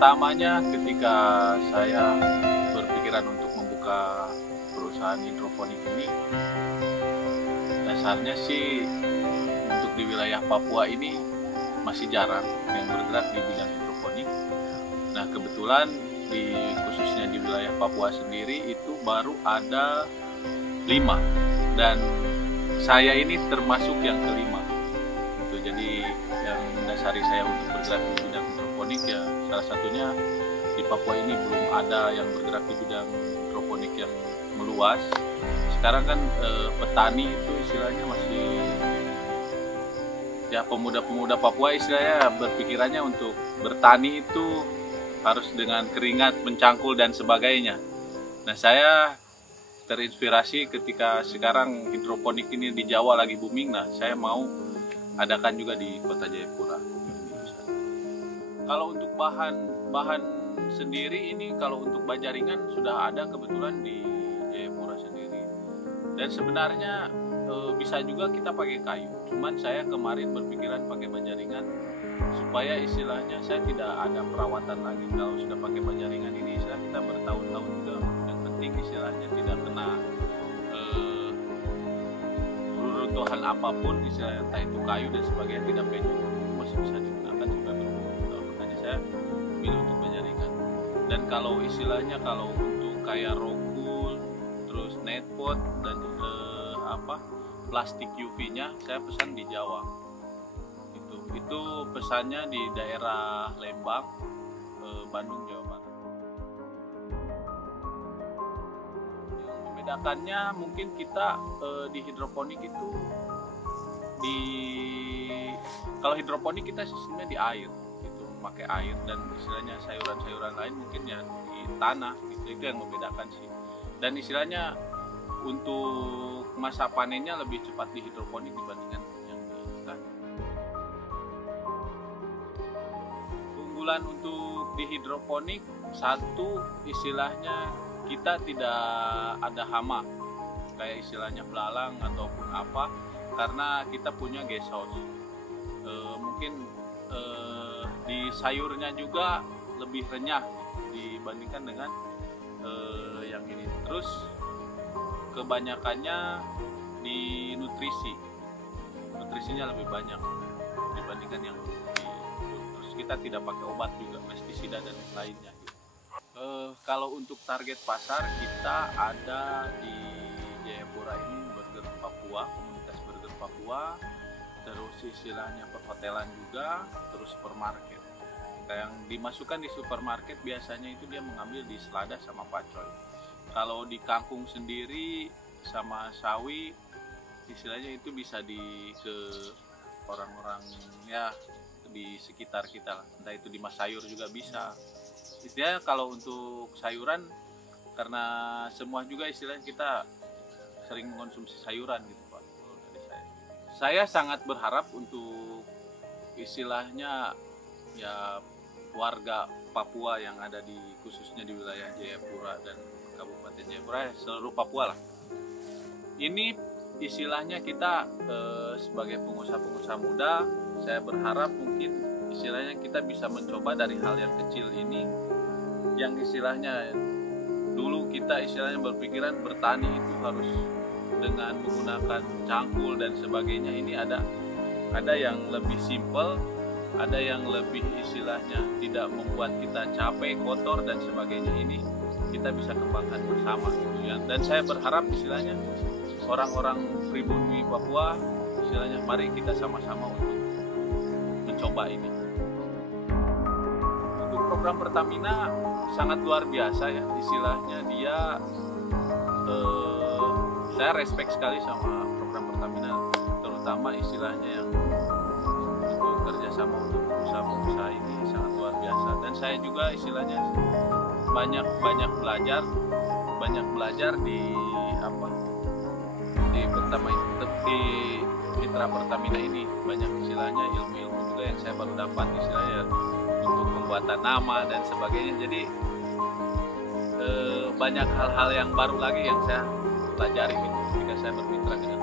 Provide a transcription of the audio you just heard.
Pertamanya ketika saya berpikiran untuk membuka perusahaan hidroponik ini, dasarnya sih untuk di wilayah Papua ini masih jarang yang bergerak di bidang hidroponik. Nah kebetulan khususnya di wilayah Papua sendiri itu baru ada 5 dan saya ini termasuk yang kelima. Jadi yang mendasari saya untuk bergerak di bidang hidroponik ya salah satunya di Papua ini belum ada yang bergerak di bidang hidroponik yang meluas. Sekarang kan petani itu istilahnya masih ya pemuda-pemuda Papua istilahnya berpikirannya untuk bertani itu harus dengan keringat, mencangkul dan sebagainya. Nah saya terinspirasi ketika sekarang hidroponik ini di Jawa lagi booming. Nah saya mau adakan juga di Kota Jayapura. Kalau untuk bahan sendiri ini, kalau untuk bajaringan sudah ada kebetulan di Jayapura sendiri. Dan sebenarnya bisa juga kita pakai kayu. Cuman saya kemarin berpikiran pakai bajaringan supaya istilahnya saya tidak ada perawatan lagi. Kalau sudah pakai bajaringan ini istilah kita bertahun-tahun juga. Yang penting istilahnya tidak kena runtuhan apapun, istilahnya entah itu kayu dan sebagainya tidak penyok, masih bisa digunakan sampai bertahun-tahun. Makanya saya pilih untuk bajaringan. Dan kalau istilahnya kalau untuk kayak rokul, terus netpot dan plastik UV-nya saya pesan di Jawa. Itu pesannya di daerah Lembang, Bandung, Jawa Barat. Membedakannya mungkin kita di hidroponik itu kalau hidroponik kita sistemnya di air gitu, memakai air dan istilahnya sayuran-sayuran lain mungkin ya di tanah gitu. Itu yang membedakan sih. Dan istilahnya untuk masa panennya lebih cepat di hidroponik dibandingkan yang di hutan. Keunggulan untuk di hidroponik satu istilahnya kita tidak ada hama kayak istilahnya belalang ataupun apa, karena kita punya guest house. Mungkin di sayurnya juga lebih renyah dibandingkan dengan yang ini. Terus kebanyakannya di nutrisinya lebih banyak dibandingkan yang di, terus kita tidak pakai obat juga, pestisida dan lainnya. Kalau untuk target pasar kita ada di Jayapura ini burger Papua, komunitas burger Papua, terus istilahnya perhotelan juga, terus supermarket. Yang dimasukkan di supermarket biasanya itu dia mengambil di selada sama pacoy. Kalau di kangkung sendiri sama sawi istilahnya itu bisa ke orang-orang ya di sekitar kita lah. Entah itu di Mas Sayur juga bisa. Istilahnya kalau untuk sayuran karena semua juga istilahnya kita sering mengonsumsi sayuran gitu Pak. Dari saya sangat berharap untuk istilahnya ya warga Papua yang ada di khususnya di wilayah Jayapura dan Kabupaten Jayapura, seluruh Papua lah. Ini istilahnya kita sebagai pengusaha-pengusaha muda, saya berharap mungkin istilahnya kita bisa mencoba dari hal yang kecil ini, yang istilahnya dulu kita istilahnya berpikiran bertani itu harus dengan menggunakan cangkul dan sebagainya. Ini ada yang lebih simpel, ada yang lebih istilahnya tidak membuat kita capek, kotor dan sebagainya. Ini kita bisa kembangkan bersama gitu ya. Dan saya berharap istilahnya orang-orang pribumi Papua istilahnya mari kita sama-sama untuk mencoba ini. Untuk program Pertamina sangat luar biasa ya, istilahnya dia saya respect sekali sama program Pertamina, terutama istilahnya yang untuk kerjasama untuk pengusaha-pengusaha ini sangat luar biasa. Dan saya juga istilahnya banyak belajar di Mitra Pertamina ini, banyak istilahnya ilmu-ilmu juga yang saya baru dapat istilahnya untuk pembuatan nama dan sebagainya. Jadi banyak hal-hal yang baru lagi yang saya pelajari gitu ketika saya bermitra dengan